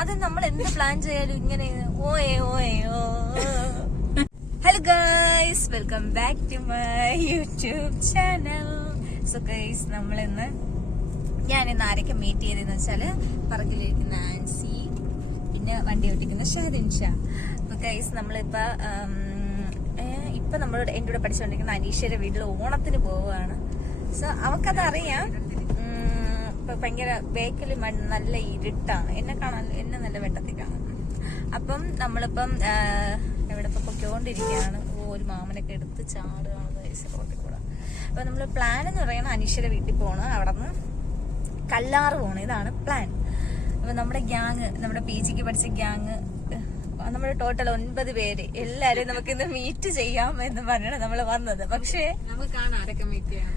അത് നമ്മൾ എന്ത് പ്ലാൻ ചെയ്യാലും ഇങ്ങനെ ഓയേ ഓ. Hello guys welcome back to my YouTube channel so guys നമ്മൾ ഇന്ന് ഞാൻ ഇന്ന് ആരൊക്കെ മീറ്റ് ചെയ്തതെന്ന് വെച്ചാൽ പറകിലിരിക്കുന്ന ആൻസി പിന്നെ വണ്ടി ഓട്ടിക്കുന്ന ഷാദിൻ ഷാ ഗൈസ് നമ്മളിപ്പോ ഇപ്പൊ നമ്മളോട് എന്റെ കൂടെ പഠിച്ചുകൊണ്ടിരിക്കുന്ന അനീഷയുടെ വീട്ടിൽ ഓണത്തിന് പോവുകയാണ്. സോ അവക്കത് അറിയാം ഉം, ഇപ്പൊ ഭയങ്കര ബേക്കിൽ നല്ല ഇരുട്ടാണ്. എന്നെ കാണാൻ എന്നെ നല്ല വെട്ടത്തിൽ കാണാം അപ്പം നമ്മളിപ്പം എവിടെ ഇപ്പൊ പൊയ്ക്കൊണ്ടിരിക്കുകയാണ്. ഓ ഒരു മാമനൊക്കെ എടുത്ത് ചാടുകയാണ് റോട്ടിൽ കൂടെ. അപ്പൊ നമ്മൾ പ്ലാൻ എന്ന് പറയുന്നത് അനീഷയുടെ വീട്ടിൽ പോകണം അവിടെ നിന്ന് കല്ലാറ് പോകണം ഇതാണ് പ്ലാൻ അപ്പൊ നമ്മുടെ ഗ്യാങ് നമ്മുടെ പി ജിക്ക് പഠിച്ച ഗ്യാങ് നമ്മുടെ ടോട്ടൽ ഒൻപത് പേര് എല്ലാരും നമുക്ക് ഇന്ന് മീറ്റ് ചെയ്യാം എന്ന് പറഞ്ഞാണ് നമ്മൾ വന്നത്. പക്ഷേ നമുക്ക് കാണാം ആരൊക്കെ മീറ്റ് ചെയ്യാം.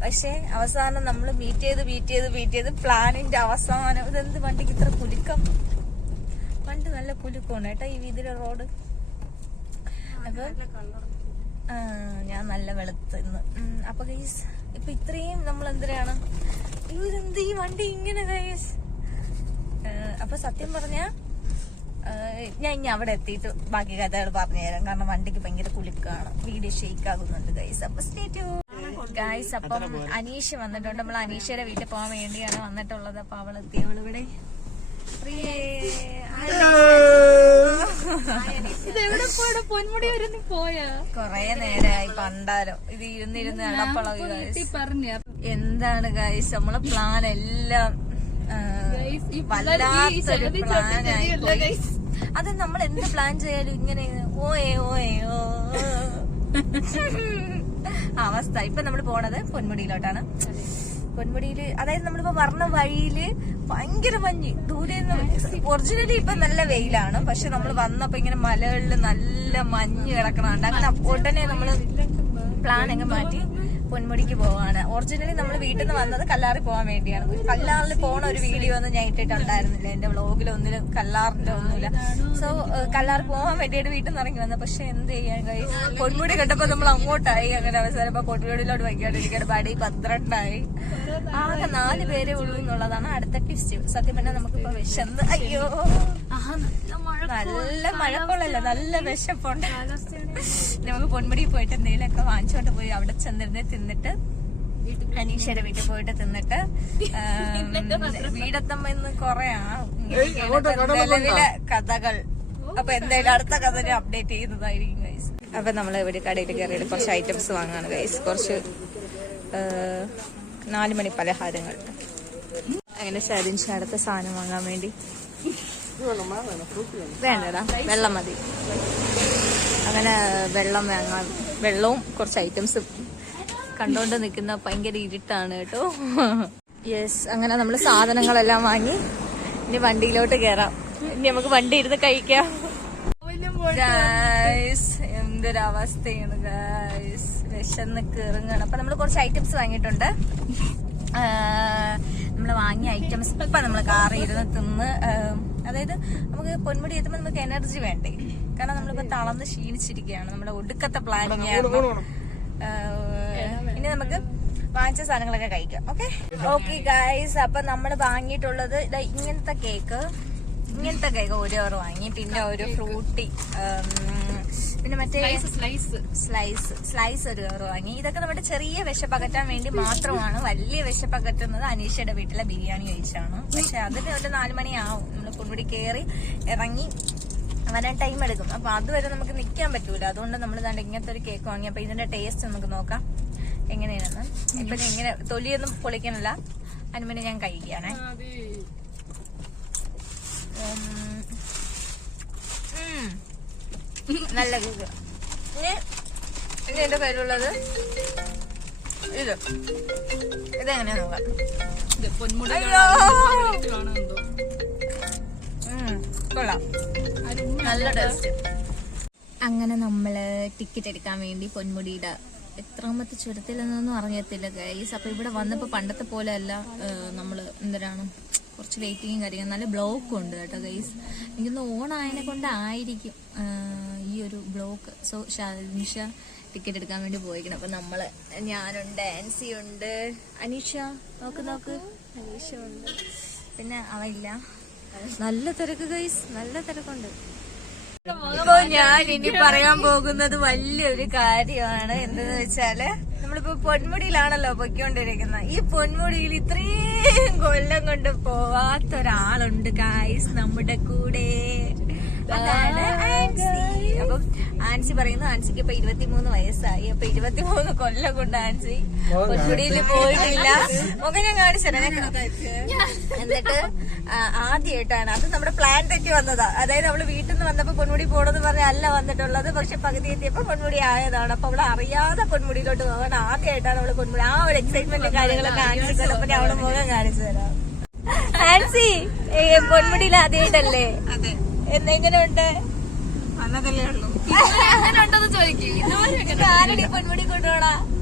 പക്ഷേ അവസാനം നമ്മൾ ബീറ്റ് ചെയ്ത് ബീറ്റ് ചെയ്ത് ബീറ്റ് ചെയ്ത് പ്ലാനിന്റെ അവസാനം ഇതെന്ത് വണ്ടിക്ക് ഇത്ര കുലുക്കം വണ്ടി നല്ല കുലുക്കമാണ് കേട്ടോ ഈ വീതിയിലെ റോഡ് അപ്പൊ ഞാൻ നല്ല വെളുത്ത് ഇന്ന്. ഉം, അപ്പൊ ഗൈസ് ഇപ്പൊ ഇത്രയും നമ്മൾ എന്തിനാണ്? ഇവരെന്ത് ഈ വണ്ടി ഇങ്ങനെ ഗൈസ് അപ്പൊ സത്യം പറഞ്ഞ ഞാൻ ഇനി അവിടെ എത്തിയിട്ട് ബാക്കി കഥകൾ പറഞ്ഞുതരാം. കാരണം വണ്ടിക്ക് ഭയങ്കര കുലുക്കാണ് വീഡിയോ ഷെയ്ക്ക് ആകുന്നുണ്ട് ഗൈസ് അപ്പൊ സ്റ്റേറ്റ് ഗൈസ് അപ്പം അനീഷ് വന്നിട്ടുണ്ട്. നമ്മൾ അനീഷയുടെ വീട്ടിൽ പോകാൻ വേണ്ടിയാണ് വന്നിട്ടുള്ളത്. അപ്പൊ അവൾ എത്തി. അവളിവിടെ പോയുടെ? പൊന്മുടി വരെ നീ പോയാ? കൊറേ നേരമായി പണ്ടാലോ ഇത് ഇരുന്നിരുന്ന് അടപ്പളവ് പറഞ്ഞ. എന്താണ് ഗായ്സ് നമ്മളെ പ്ലാൻ എല്ലാം വല്ലാത്തൊരു. അത് നമ്മൾ എന്ത് പ്ലാൻ ചെയ്യാലും ഇങ്ങനെ ഓ ഏ ഓ ആ, അവസ്ഥ. ഇപ്പൊ നമ്മൾ പോണത് പൊന്മുടിയിലോട്ടാണ്. പൊന്മുടിയിൽ അതായത് നമ്മളിപ്പോ വർണ വഴിയിൽ ഭയങ്കര മഞ്ഞ്. ദൂരെ ഒറിജിനലി ഇപ്പൊ നല്ല വെയിലാണ്. പക്ഷെ നമ്മൾ വന്നപ്പോ ഇങ്ങനെ മലകളിൽ നല്ല മഞ്ഞ് കിടക്കണുണ്ട് അങ്ങനെ ഉടനെ നമ്മൾ പ്ലാൻ അങ്ങ് മാറ്റി. പൊന്മുടിക്ക് പോവാണ്. ഒറിജിനലി നമ്മൾ വീട്ടിൽ നിന്ന് വന്നത് കല്ലാറിൽ പോകാൻ വേണ്ടിയാണ്. കല്ലാറിൽ പോണ ഒരു വീഡിയോ ഒന്നും ഞാൻ ഇട്ടിട്ടുണ്ടായിരുന്നില്ല. എന്റെ വ്ലോഗിലൊന്നിലും കല്ലാറിന്റെ ഒന്നുമില്ല. സോ കല്ലാർ പോകാൻ വേണ്ടിയിട്ട് വീട്ടിൽ നിന്ന് ഇറങ്ങി വന്നത്. പക്ഷെ എന്ത് ചെയ്യാൻ കഴിയും? പൊന്മുടി കണ്ടപ്പോ നമ്മൾ അങ്ങോട്ടായി. അങ്ങനെ അവസാനം ഇപ്പൊ പൊന്മുടിയിലോട്ട് വൈകിട്ടിരിക്കുകയാണ് പടി പന്ത്രണ്ടായി. ആകെ നാല് പേരെ ഉള്ളൂ എന്നുള്ളതാണ് അടുത്ത ട്വിസ്റ്റ് സത്യം പറഞ്ഞാൽ നമുക്കിപ്പോ വിശന്ന്. അയ്യോ. നല്ല മഴക്കോളല്ല നല്ല വിശപ്പുണ്ട്. നമുക്ക് പൊന്മുടി പോയിട്ട് എന്തെങ്കിലുമൊക്കെ വാങ്ങിച്ചോണ്ട് പോയി അവിടെ ചെന്നിരുന്ന് തിന്നിട്ട് അനീഷയുടെ വീട്ടിൽ പോയിട്ട് തിന്നിട്ട് വീടത്തമ്മ ഇന്ന് കൊറേ നിലവിലെ കഥകൾ. അപ്പൊ എന്തായാലും അടുത്ത കഥ അപ്ഡേറ്റ് ചെയ്യുന്നതായിരിക്കും ഗൈസ് അപ്പൊ നമ്മൾ ഇവിടെ കടയിൽ കയറിയിട്ട് കുറച്ച് ഐറ്റംസ് വാങ്ങാണ് ഗൈസ് കുറച്ച് നാല് മണി പലഹാരങ്ങൾ. അങ്ങനെ സരിഞ്ച അടുത്ത സാധനം വാങ്ങാൻ വേണ്ടി. വേണ്ടടാ വെള്ളം മതി. അങ്ങനെ വെള്ളം വാങ്ങാൻ വെള്ളവും കുറച്ച് ഐറ്റംസും കണ്ടോണ്ട് നിൽക്കുന്ന ഭയങ്കര ഇരുട്ടാണ് കേട്ടോ. യെസ് അങ്ങനെ നമ്മൾ സാധനങ്ങളെല്ലാം വാങ്ങി ഇനി വണ്ടിയിലോട്ട് കയറാം ഇനി നമുക്ക് വണ്ടി ഇരുന്ന് കഴിക്കാം. എന്തൊരവസ്ഥയാണ് ഗൈസ് വിശന്ന് കീറുങ്ങാണ് അപ്പൊ നമ്മൾ കുറച്ച് ഐറ്റംസ് വാങ്ങിയിട്ടുണ്ട്. നമ്മൾ വാങ്ങിയ ഐറ്റംസ് ഇപ്പൊ നമ്മൾ കാറിൽ ഇരുന്ന് തിന്ന് അതായത് നമുക്ക് പൊന്മുടി എത്തുമ്പോൾ നമുക്ക് എനർജി വേണ്ടേ? കാരണം നമ്മളിപ്പോ തളർന്ന് ക്ഷീണിച്ചിരിക്കുകയാണ്. നമ്മുടെ ഒടുക്കത്തെ പ്ലാനിങ് ഇനി നമുക്ക് വാങ്ങിച്ച സാധനങ്ങളൊക്കെ കഴിക്കാം ഓക്കെ ഓക്കെ ഗായ്സ് അപ്പൊ നമ്മൾ വാങ്ങിയിട്ടുള്ളത് ഇങ്ങനത്തെ കേക്ക് ഇങ്ങനത്തെ കേക്ക് ഒരു ഓർ വാങ്ങി. പിന്നെ ഒരു ഫ്രൂട്ടി പിന്നെ മറ്റേ സ്ലൈസ് സ്ലൈസ് സ്ലൈസ് ഒരു കവർ വാങ്ങി. ഇതൊക്കെ നമ്മുടെ ചെറിയ വിശപ്പകറ്റാൻ വേണ്ടി മാത്രമാണ്. വലിയ വിശപ്പകറ്റുന്നത് അനീഷയുടെ വീട്ടിലെ ബിരിയാണി കഴിച്ചാണ്. പക്ഷെ അതിന് ഒരു നാല് മണിയാവും നമ്മൾ കുടി കയറി ഇറങ്ങി വരാൻ ടൈം എടുക്കും. അപ്പൊ അതുവരെ നമുക്ക് നിൽക്കാൻ പറ്റൂല. അതുകൊണ്ട് നമ്മൾ ഇങ്ങനത്തെ ഒരു കേക്ക് വാങ്ങി. അപ്പൊ ഇതിന്റെ ടേസ്റ്റ് നമുക്ക് നോക്കാം. എങ്ങനെയാണെന്ന്? ഇപ്പൊ ഇങ്ങനെ തൊലിയൊന്നും പൊളിക്കണല്ല. അനുമനെ ഞാൻ കഴിക്കുകയാണേ. നല്ല കേക്ക് ഇനി ഇനി എന്റെ കയ്യിലുള്ളത് ഇത്. ഇതെങ്ങനെയാ നോക്കാം? കൊള്ളാം. നല്ല ടേസ്റ്റ്. അങ്ങനെ നമ്മൾ ടിക്കറ്റ് എടുക്കാൻ വേണ്ടി പൊന്മുടിയുടെ എത്രാമത്തെ ചുരത്തിലെന്നൊന്നും അറിയത്തില്ല ഗൈസ് അപ്പൊ ഇവിടെ വന്നപ്പോ പണ്ടത്തെ പോലെ അല്ല നമ്മൾ എന്തരാണ് കുറച്ച് വെയിറ്റിങ്ങും കാര്യങ്ങളും. നല്ല ബ്ലോക്ക് ഉണ്ട് കേട്ടോ ഗൈസ് എനിക്കൊന്ന് ഓണായതിനെ കൊണ്ടായിരിക്കും ആയിരിക്കും ഈ ഒരു ബ്ലോക്ക് സോ ഷാനിഷ ടിക്കറ്റ് എടുക്കാൻ വേണ്ടി പോയിരിക്കണം. അപ്പൊ നമ്മൾ ഞാനുണ്ട് ആൻസി ഉണ്ട്. അനീഷ നോക്ക് നോക്ക്. അനീഷ ഉണ്ട്. പിന്നെ അവയില്ല നല്ല തിരക്ക് ഗൈസ് നല്ല തിരക്കുണ്ട്. ഇപ്പൊ ഞാൻ ഇനി പറയാൻ പോകുന്നത് വലിയൊരു കാര്യമാണ്. എന്തെന്ന് വെച്ചാൽ നമ്മളിപ്പോ പൊന്മുടിയിലാണല്ലോ പൊയ്ക്കൊണ്ടിരിക്കുന്നത്. ഈ പൊന്മുടിയിൽ ഇത്രയും കൊല്ലം കൊണ്ട് പോവാത്ത ഒരാളുണ്ട് ഗായ്സ് നമ്മുടെ കൂടെ. അതാണ് ആൻസി. അപ്പം ആൻസി പറയുന്നു ആൻസിക്ക് ഇപ്പൊ ഇരുപത്തിമൂന്ന് വയസ്സായി. അപ്പൊ ഇരുപത്തിമൂന്ന് കൊല്ലം കൊണ്ട് ആൻസി പൊന്മുടിയിൽ പോയിട്ടില്ല. മുഖം ഞാൻ കാണിച്ചു എന്നിട്ട് ആദ്യമായിട്ടാണ് അത് നമ്മുടെ പ്ലാൻ തെറ്റി വന്നതാ. അതായത് അവൾ വീട്ടിൽ നിന്ന് വന്നപ്പോ പൊന്മുടി പോണെന്ന് പറഞ്ഞ അല്ല വന്നിട്ടുള്ളത്. പക്ഷെ പകുതി എത്തിയപ്പോ പൊന്മുടി ആയതാണ്. അപ്പൊ അവൾ അറിയാതെ പൊന്മുടിയിലോട്ട് പോകാൻ ആദ്യമായിട്ടാണ് അവൾ പൊന്മുടി ആ ഒരു എക്സൈറ്റ്മെന്റ് കാര്യങ്ങളൊക്കെ ആൻസി കണ്ടപ്പോ അവൾ മുഖം കാണിച്ചു തരാം. ആൻസി പൊന്മുടിയിൽ ആദ്യമായിട്ടല്ലേ എന്നെങ്ങനെയുണ്ട് വന്നതല്ലേ ഉള്ളൂ. ചോദിക്കും. ആരടി പൊന്മുടി കൊണ്ടുപോണാ? ആരാന്നോ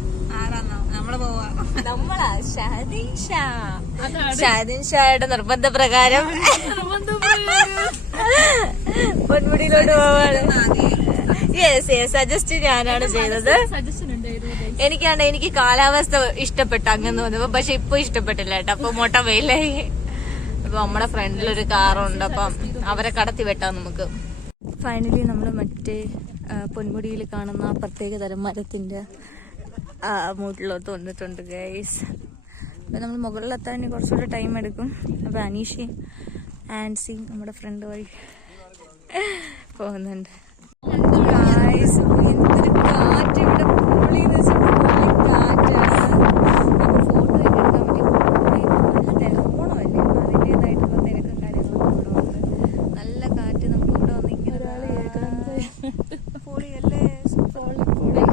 നമ്മൾ പോവാ. നമ്മളാ? ഷാദിൻ ഷാ. ഷാദിൻ ഷായുടെ നിർബന്ധ പ്രകാരം പൊന്മുടിയിലോട്ട് പോവാണ്. യെസ് യെസ് സജസ്റ്റ് ഞാനാണ് ചെയ്തത്. എനിക്കാണ്ട് എനിക്ക് കാലാവസ്ഥ ഇഷ്ടപ്പെട്ടു അങ്ങനെ തോന്നുന്നു. പക്ഷെ ഇപ്പൊ ഇഷ്ടപ്പെട്ടില്ല കേട്ടോ. അപ്പൊ മുട്ട വെയിലായി. അപ്പൊ നമ്മുടെ ഫ്രണ്ടിലൊരു കാറുണ്ട് അപ്പം അവരെ കടത്തി വെട്ടാം നമുക്ക്. ഫൈനലി നമ്മൾ മറ്റേ പൊന്മുടിയിൽ കാണുന്ന പ്രത്യേകതരം പ്രത്യേക തരം മരത്തിന്റെ മൂട്ടിലോട്ട് വന്നിട്ടുണ്ട് ഗൈസ് അപ്പം നമ്മൾ മുകളിലെത്താൻ കുറച്ചുകൂടെ ടൈം എടുക്കും. അപ്പോൾ അനീഷി ആൻസി നമ്മുടെ ഫ്രണ്ട് വഴി പോകുന്നുണ്ട്. ഗൈസ് എന്തൊരു കാറ്റ് ഇവിടെ പൊളിന്ന് വെച്ചാൽ പൊളി കാറ്റാണ് അപ്പൊ ഫോട്ടോ ഒക്കെ എടുക്കാൻ പറ്റി പൊളി നല്ല തിരക്കോണമല്ലേ അപ്പൊ അതിന്റെതായിട്ടുള്ള തിരക്കും കാര്യങ്ങളൊക്കെ ഇവിടെ ഉണ്ട് നല്ല കാറ്റ് നമുക്ക് ഇവിടെ വന്ന് ഇങ്ങനെ പൊളിയല്ലേ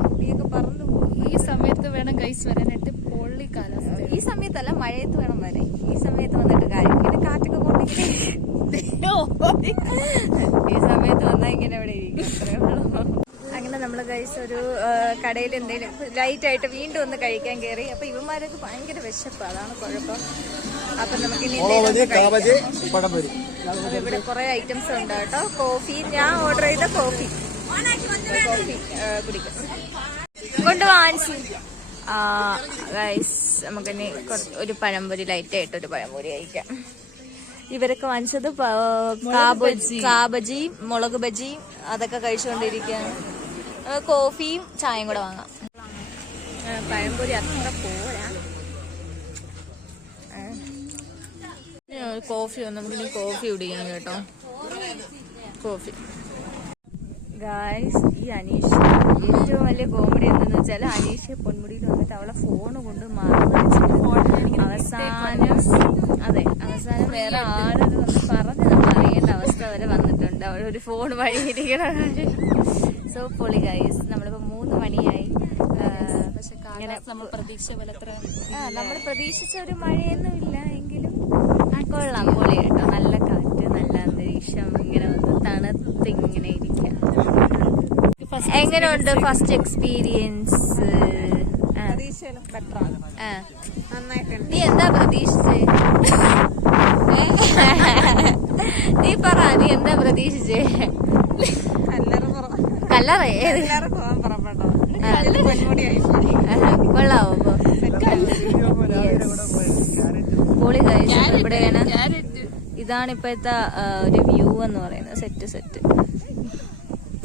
പൊളിയൊക്കെ പറന്നു പോകും ഈ സമയത്ത് വേണം ഗൈസ് വരാനായിട്ട് പൊള്ളി കാലാവസ്ഥ ഈ സമയത്തല്ല മഴയത്ത് വേണം വരെ ഈ സമയത്ത് വന്നിട്ട് കാര്യം ഇങ്ങനെ കാറ്റൊക്കെ കൊണ്ടിങ്ങനെ ഈ സമയത്ത് വന്നാൽ ഇങ്ങനെ ഇവിടെ ഇരിക്കും. അങ്ങനെ നമ്മൾ കഴിച്ച ഒരു കടയിൽ എന്തെങ്കിലും ലൈറ്റ് ആയിട്ട് വീണ്ടും ഒന്ന് കഴിക്കാൻ കയറി അപ്പൊ ഇവന്മാരൊക്കെ ഭയങ്കര വിശപ്പ് അതാണ് കുഴപ്പം. അപ്പൊ നമുക്ക് ഇനി ഇവിടെ കുറെ ഐറ്റംസ് ഉണ്ട് കേട്ടോ. കോഫി ഞാൻ ഓർഡർ ചെയ്ത കോഫി കോഫി കുടിക്കാം. കൊണ്ട് വാങ്ങിച്ചു ഗൈസ് നമുക്കിനി കുറച്ച് ഒരു പഴംപൊരി ലൈറ്റ് ആയിട്ട് ഒരു പഴംപൊരി കഴിക്കാം. ഇവരൊക്കെ വാങ്ങിച്ചത് കാബജി കാബജി മുളക് ബജി അതൊക്കെ കഴിച്ചുകൊണ്ടിരിക്കുകയാണ്. കോഫിയും ചായയും കൂടെ വാങ്ങാം. പഴംപൊരി അത്ര പോരാ. കോഫി നമുക്ക് കോഫി കുടിക്കണം കേട്ടോ. കോഫി. ഗായ്സ് ഈ അനീഷ് ഏറ്റവും വലിയ കോമഡി എന്തെന്ന് വെച്ചാൽ അനീഷ് പൊന്മുടിയിൽ വന്നിട്ട് അവളെ ഫോൺ കൊണ്ട് മാറി അവസാനം അവസാനം വേറെ ആരും പറഞ്ഞ് നമ്മൾ അറിയേണ്ട അവസ്ഥ വരെ വന്നിട്ടുണ്ട്. അവിടെ ഒരു ഫോൺ വഴി ഇരിക്കണ സോ പൊളി ഗൈസ് നമ്മളിപ്പോ മൂന്ന് മണിയായി. നമ്മൾ പ്രതീക്ഷിച്ച ഒരു മഴയൊന്നും ഇല്ല. എങ്കിലും കൊള്ളാം പൊളി കേട്ടോ. നല്ല കാറ്റ് നല്ല അന്തരീക്ഷം ഇങ്ങനെ വന്ന് തണുത്ത് ഇങ്ങനെ ഇരിക്കാം. എങ്ങനെയുണ്ട് ഫസ്റ്റ് എക്സ്പീരിയൻസ് നന്നായിട്ടുണ്ട്. നീ എന്താ പ്രതീക്ഷിച്ചേ ഏ? നീ പറ നീ എന്താ പ്രതീക്ഷിച്ചേ കല്ലറ പുറം കല്ലറ. ഏത് കൊള്ളാവോ അപ്പൊ? പൊളി കഴിച്ചു ഇവിടെയാണ് ഇതാണ് ഇപ്പോഴത്തെ ഒരു വ്യൂ എന്ന് പറയുന്നത്. സെറ്റ് സെറ്റ്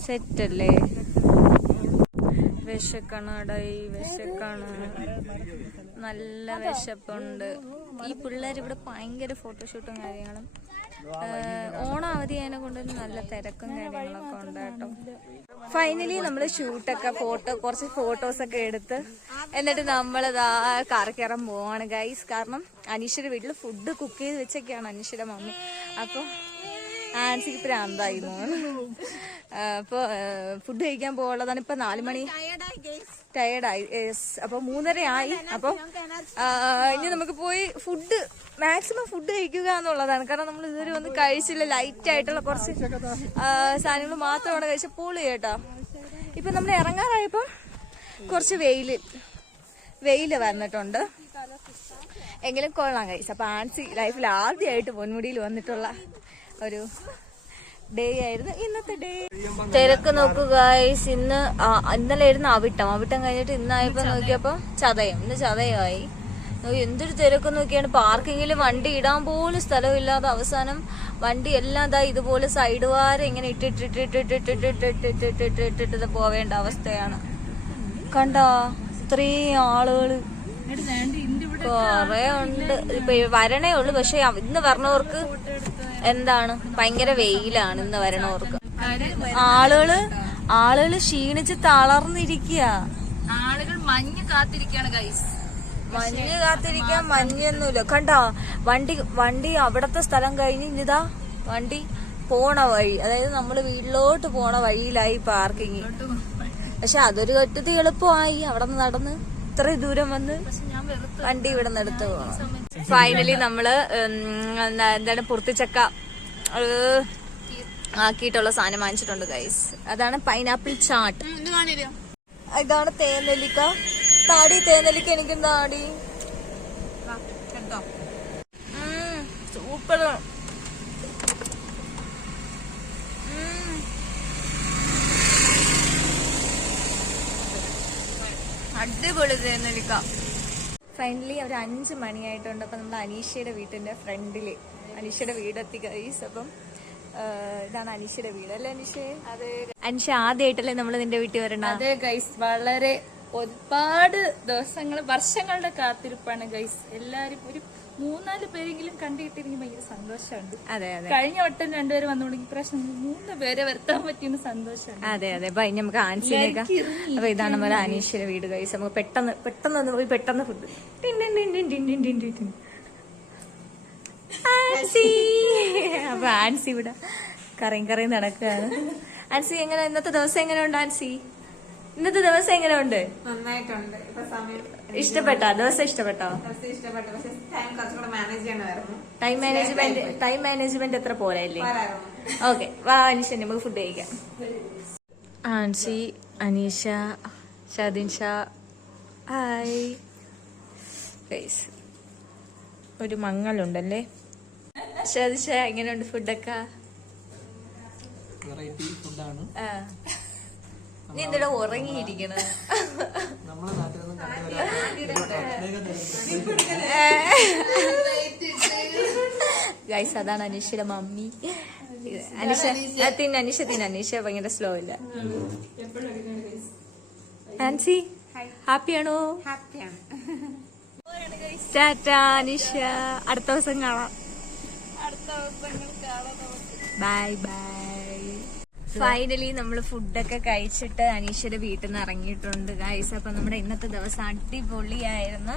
സെറ്റ് അല്ലേ? വിശക്കണടൈ വിശക്കാണ്. നല്ല വിശപ്പുണ്ട്. ഈ പിള്ളേർ ഇവിടെ ഭയങ്കര ഫോട്ടോഷൂട്ടും കാര്യങ്ങളും ആ, അവധി ആയതിനെ കൊണ്ട് നല്ല തിരക്കും കാര്യങ്ങളൊക്കെ ഉണ്ട് കേട്ടോ. ഫൈനലി നമ്മൾ ഷൂട്ടൊക്കെ ഫോട്ടോ കുറച്ച് ഫോട്ടോസ് ഒക്കെ എടുത്ത് എന്നിട്ട് നമ്മളിതാ ഇതാ കയറാൻ പോവാണ് ഗൈസ് കാരണം അനീഷയുടെ വീട്ടിൽ ഫുഡ് കുക്ക് ചെയ്ത് വെച്ചൊക്കെയാണ് അനീഷയുടെ മമ്മി. അപ്പോൾ ആൻസിക്ക് പ്രാന്തായിരുന്നു അപ്പോൾ ഫുഡ് കഴിക്കാൻ പോകുള്ളതാണ് ഇപ്പൊ നാല് മണി. ടയർഡായി യെസ് അപ്പോൾ മൂന്നര ആയി ഇനി നമുക്ക് പോയി ഫുഡ് മാക്സിമം ഫുഡ് കഴിക്കുക എന്നുള്ളതാണ്. കാരണം നമ്മൾ ഇതുവരെ ഒന്നും കഴിച്ചില്ല. ലൈറ്റ് ആയിട്ടുള്ള കുറച്ച് സാധനങ്ങൾ മാത്രമാണ് കഴിച്ച പൊളി കേട്ടോ. ഇപ്പൊ നമ്മൾ ഇറങ്ങാറായപ്പോ കുറച്ച് വെയിൽ വെയിൽ വന്നിട്ടുണ്ട്. എങ്കിലും കൊള്ളാം കഴിച്ചു അപ്പൊ ആൻസി ലൈഫിൽ ആദ്യമായിട്ട് പൊന്മുടിയിൽ വന്നിട്ടുള്ള ഒരു ഡേ ആയിരുന്നു. ഇന്നത്തെ ഡേ തിരക്ക് നോക്കൂ ഗായ്സ് ഇന്ന് ഇന്നലെ ആയിരുന്നു അവിട്ടം. അവിട്ടം കഴിഞ്ഞിട്ട് ഇന്നായപ്പോ നോക്കിയപ്പോ ചതയം. ഇന്ന് ചതയമായി. എന്തൊരു തിരക്ക് നോക്കിയാണ്. പാർക്കിങ്ങിൽ വണ്ടി ഇടാൻ പോലും സ്ഥലമില്ലാതെ അവസാനം വണ്ടി എല്ലാം ദാ ഇതുപോലെ സൈഡ് വാര ഇങ്ങനെ ഇട്ടിട്ടിട്ടിട്ടിട്ടിട്ടിട്ടിട്ടിട്ടിട്ടിട്ടിട്ടിട്ട് പോവേണ്ട അവസ്ഥയാണ് കണ്ട ഇത്രയും ആളുകൾ കൊറേ ഉണ്ട് ഇപ്പൊ വരണേ ഉള്ളു പക്ഷെ ഇന്ന് വരണവർക്ക് എന്താണ്? ഭയങ്കര വെയിലാണ് ഇന്ന് വരണവർക്ക്. ആളുകൾ ആളുകൾ ക്ഷീണിച്ച് തളർന്നിരിക്കുക ആളുകൾ മഞ്ഞ് കാത്തിരിക്കാണ് ഗൈസ് മഞ്ഞ് കാത്തിരിക്കാൻ മഞ്ഞൊന്നുമില്ല കണ്ടോ വണ്ടി വണ്ടി അവിടത്തെ സ്ഥലം കഴിഞ്ഞ് ഇനിതാ വണ്ടി പോണ വഴി. അതായത് നമ്മൾ വീട്ടിലോട്ട് പോണ വഴിയിലായി പാർക്കിങ് പക്ഷെ അതൊരു ഒറ്റത്തി എളുപ്പമായി അവിടെ നിന്ന് നടന്ന്. ഇത്ര ദൂരം വന്ന് വണ്ടി ഇവിടെ നിന്ന് എടുത്ത് പോകണം. ഫൈനലി നമ്മൾ എന്താണ് പൊർത്തിച്ചക്ക ആക്കിയിട്ടുള്ള സാധനം വാങ്ങിച്ചിട്ടുണ്ട് ഗൈസ് അതാണ് പൈനാപ്പിൾ ചാട്ട്. ഇതാണ് തേനെല്ലിക്ക. താടി തേനെല്ലിക്ക എനിക്ക് താടി? അടിപൊളി തേനെല്ലിക്ക ഫൈനലി ഒരു അഞ്ച് മണിയായിട്ടുണ്ട്. അപ്പൊ നമ്മൾ അനീഷയുടെ വീട്ടിന്റെ ഫ്രണ്ടിൽ അനീഷയുടെ വീടെത്തി കൈസ് അപ്പം ഇതാണ് അനീഷയുടെ വീട്. അല്ലേ അനീഷേ? അതെ. അനീഷ ആദ്യമായിട്ടല്ലേ നമ്മൾ നിന്റെ വീട്ടിൽ വരണം? അതെ ഗൈസ് വളരെ ഒരുപാട് ദിവസങ്ങൾ വർഷങ്ങളുടെ കാത്തിരിപ്പാണ് ഗൈസ്. എല്ലാരും ഒരു മൂന്നാൽ പേരെങ്കിലും കണ്ടുകിട്ടിരിക്കും ഭയങ്കര സന്തോഷമുണ്ട്. അതെ അതെ. കഴിഞ്ഞ വട്ടം രണ്ടുപേര് വന്നുകൊണ്ടെങ്കിൽ പ്രാവശ്യം മൂന്ന് പേരെ വരുത്താൻ പറ്റിയെന്ന് സന്തോഷമുണ്ട്. അതെ അതെ. അപ്പൊ ഇനി നമുക്ക് ആൻസിനേക്ക അപ്പൊ ഇതാണ് നമ്മുടെ അനീശ്വര വീട് ഗൈസ്. നമുക്ക് പെട്ടെന്ന് പെട്ടെന്ന് ഒന്ന് പോയി പെട്ടെന്ന് ഫുഡ് ആൻസി! അപ്പൊ ആൻസി ഇവിടെ കറയും കറയും നടക്കുകയാണ്. ആൻസി എങ്ങനെ ഇന്നത്തെ ദിവസം എങ്ങനെയുണ്ട് ആൻസി? ഇന്നത്തെ ദിവസം എങ്ങനെയുണ്ട്? നന്നായിട്ടുണ്ട്. ഇപ്പൊ സമയം ഇഷ്ടപ്പെട്ടോ? ദിവസം ഇഷ്ടപ്പെട്ടോ? ടൈം മാനേജ്മെന്റ് ടൈം മാനേജ്മെന്റ് എത്ര പോരല്ലേ ഓക്കെ വാ അനീഷ നമുക്ക് ഫുഡ് കഴിക്കാം. ആൻസി അനീഷ ഷാദിൻ ഷാ. ഹായ് ഒരു മങ്ങലുണ്ടല്ലേ? ഷാദിൻ ഷാ എങ്ങനെയുണ്ട് ഫുഡൊക്കെ വെറൈറ്റി ഫുഡാണ്. നീ കണ്ടുവരാത്ത ഗൈസ് അതാണ് അനീഷയുടെ മമ്മി. അനീഷ തിന് അനീഷ തിന് അനീഷ. ഭയങ്കര സ്ലോ ഇല്ല ആൻസി ഹാപ്പിയാണോ? അനീഷ. അടുത്ത ദിവസം കാണാം. ബൈ ബൈ ഫൈനലി നമ്മൾ ഫുഡൊക്കെ കഴിച്ചിട്ട് അനീഷയുടെ വീട്ടിൽ നിന്ന് ഇറങ്ങിയിട്ടുണ്ട് ഗൈസ് അപ്പൊ നമ്മുടെ ഇന്നത്തെ ദിവസം അടിപൊളിയായിരുന്നു.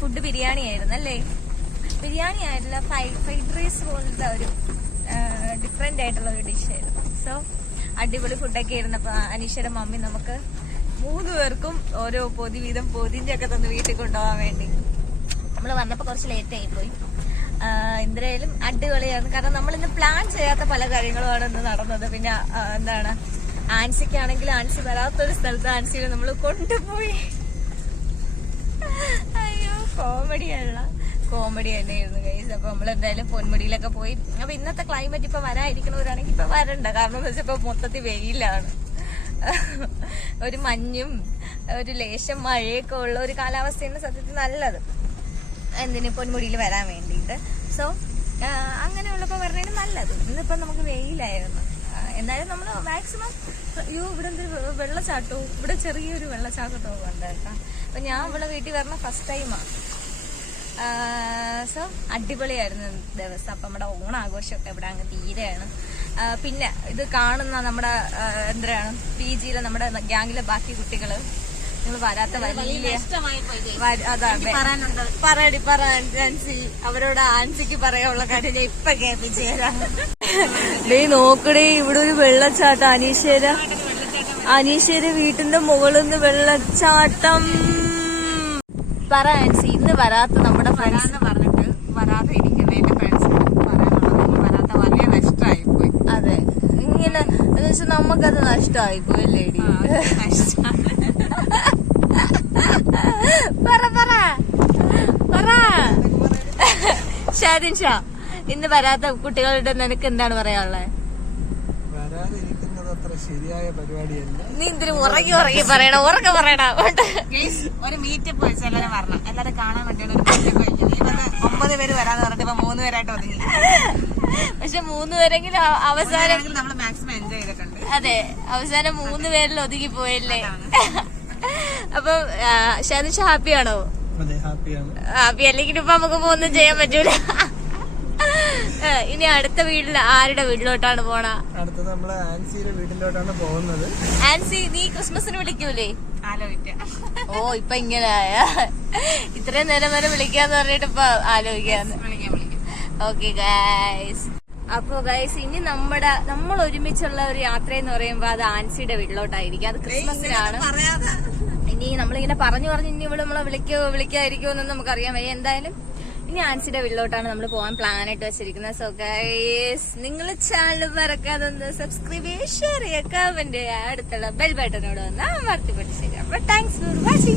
ഫുഡ് ബിരിയാണി ആയിരുന്നു അല്ലേ? ബിരിയാണി ആയിട്ടില്ല ഫ്രൈഡ് റൈസ് പോലത്തെ ഒരു ഡിഫറെന്റ് ആയിട്ടുള്ള ഒരു ഡിഷായിരുന്നു സോ അടിപൊളി ഫുഡൊക്കെ ആയിരുന്നു. അപ്പൊ അനീഷയുടെ മമ്മി നമുക്ക് മൂന്ന് പേർക്കും ഓരോ പൊതി വീതം പൊതിന്റെ ഒക്കെ തന്ന് വീട്ടിൽ കൊണ്ടുപോകാൻ വേണ്ടി. നമ്മൾ വന്നപ്പോൾ കുറച്ച് ലേറ്റ് ആയിപ്പോയി പോയി. എന്തായാലും അടിപൊളിയായിരുന്നു. കാരണം നമ്മൾ ഇന്ന് പ്ലാൻ ചെയ്യാത്ത പല കാര്യങ്ങളുമാണ് ഇന്ന് നടന്നത്. പിന്നെ എന്താണ് ആൻസിക്കാണെങ്കിൽ ആൻസി വരാത്തൊരു സ്ഥലത്ത് ആൻസിനെ നമ്മൾ കൊണ്ടുപോയി. അയ്യോ കോമഡിയല്ല കോമഡി തന്നെയായിരുന്നു ഗൈസ് അപ്പൊ നമ്മൾ എന്തായാലും പൊന്മുടിയിലൊക്കെ പോയി. അപ്പൊ ഇന്നത്തെ ക്ലൈമറ്റ് ഇപ്പൊ വരാതിരിക്കണവരാണെങ്കിൽ ഇപ്പൊ വരണ്ട. കാരണം എന്ന് വെച്ചപ്പോ മൊത്തത്തിൽ വെയിലാണ്. ഒരു മഞ്ഞും ഒരു ലേശം മഴയൊക്കെ ഉള്ള ഒരു കാലാവസ്ഥയാണ് സത്യത്തിൽ നല്ലത്. എന്തിന് പൊന്മുടിയിൽ വരാൻ വേണ്ടിയിട്ട്. സോ അങ്ങനെയുള്ളപ്പോൾ വരണേന് നല്ലത്. ഇന്നിപ്പോൾ നമുക്ക് വെയിലായിരുന്നു. എന്നാലും നമ്മൾ മാക്സിമം അയ്യോ ഇവിടെ എന്തൊരു വെള്ളച്ചാട്ടവും ഇവിടെ ചെറിയൊരു വെള്ളച്ചാട്ടവും ഉണ്ട് കേട്ടോ. അപ്പം ഞാൻ ഇവിടെ വീട്ടിൽ വരണ ഫസ്റ്റ് ടൈമാണ് സോ അടിപൊളിയായിരുന്നു ദിവസം. അപ്പം നമ്മുടെ ഓണാഘോഷമൊക്കെ ഇവിടെ അങ്ങ് തീരെയാണ്. പിന്നെ ഇത് കാണുന്ന നമ്മുടെ എന്തിനാണ് പി ജിയിലെ നമ്മുടെ ഗ്യാങ്ങിലെ ബാക്കി കുട്ടികൾ നിങ്ങൾ വരാത്ത വലിയ അതാണ് പറയടി പറ ആൻസി. അവരോട് ആൻസിക്ക് പറയാനുള്ള കാര്യം ഞാൻ ഇപ്പൊ കേൾപ്പിച്ചു തരാം. ഡേ നോക്കടേ ഇവിടെ ഒരു വെള്ളച്ചാട്ടം അനീഷേര. അനീഷേര വീട്ടിന്റെ മുകളിൽ നിന്ന് വെള്ളച്ചാട്ടം. പറ ആൻസി ഇന്ന് വരാത്ത നമ്മുടെ ഫ്രണ്ട്സ് പറഞ്ഞിട്ട് വരാതെ ഇരിക്കുന്ന എന്റെ ഫ്രണ്ട്സിനോട് പറയാനുള്ളത് വരാത്ത വലിയ നഷ്ടമായി പോയി അതെ. ഇങ്ങനെ എന്ന് വെച്ചാൽ നമുക്കത് നഷ്ടമായി പോയില്ലേടി പറ പറ. പറ. ഷാദിൻ ഷാ ഇന്ന് വരാത്ത കുട്ടികളുടെ നിനക്ക് എന്താണ് പറയാനുള്ളത് ശരിയായ പരിപാടിയല്ല. നീ ഉറങ്ങി ഉറങ്ങി പറയണ ഉറക്കെ പറയണം. ഗൈസ് ഒരു മീറ്റപ്പ് വെച്ച് എല്ലാവരും വരണം. കാണാൻ ഒരു മീറ്റപ്പ് ഒമ്പത് പേര് വരാന്ന് പറഞ്ഞിട്ട് ഇപ്പൊ മൂന്ന് പേരായിട്ട് ഒതുങ്ങി പക്ഷെ മൂന്ന് പേരെങ്കിലും അ- അവസാനം നമ്മൾ മാക്സിമം എൻജോയ് ചെയ്തിട്ടുണ്ട്. അതെ അവസാനം മൂന്ന് പേരിൽ ഒതുങ്ങി പോയല്ലേ? അപ്പൊ ഷാനിഷ ഹാപ്പിയാണോ? ഹാപ്പി. അല്ലെങ്കിൽ ഇപ്പൊ നമുക്ക് ഒന്നും ചെയ്യാൻ പറ്റൂല. ഇനി അടുത്ത വീട്ടിൽ ആരുടെ വീട്ടിലോട്ടാണ് പോണ? അടുത്തത് നമ്മൾ ആൻസിയുടെ വീട്ടിലോട്ടാണ് പോകുന്നത്. ആൻസി നീ ക്രിസ്മസിന് വിളിക്കൂലേ? ഓ ഇപ്പൊ ഇങ്ങനെ ആയ. ഇത്രയും നേരം വരെ വിളിക്കാന്ന് പറഞ്ഞിട്ട് ഇപ്പൊ ആലോചിക്കാന്ന്. ഓക്കെ ഗൈസ് അപ്പൊ ഗൈസ് ഇനി നമ്മുടെ നമ്മൾ ഒരുമിച്ചുള്ള ഒരു യാത്ര എന്ന് പറയുമ്പോ അത് ആൻസിയുടെ വീട്ടിലോട്ടായിരിക്കും. അത് ക്രിസ്മസിനാണ് പറയാതെ. ഇനി നമ്മളിങ്ങനെ പറഞ്ഞു പറഞ്ഞു ഇനി ഇവിടെ നമ്മളെ വിളിക്കോ വിളിക്കാതിരിക്കോ എന്നൊന്നും നമുക്കറിയാൻ വയ്യ. എന്തായാലും ഇനി ആൻസിയുടെ വീട്ടിലോട്ടാണ് നമ്മൾ പോകാൻ പ്ലാൻ ഇട്ട് വെച്ചിരിക്കുന്നത്. സോ ഗൈസ് നിങ്ങൾ ചാനൽ മറക്കാതെ ഒന്ന് സബ്സ്ക്രൈബ് ചെയ്യുക ഷെയർ ചെയ്യുക കമന്റ് അടുത്തുള്ള ബെൽ ബട്ടനോട് വന്ന് അമർത്തി പഠിച്ചേക്കാം അപ്പൊ താങ്ക്സ് ഫോർ വാച്ചിങ്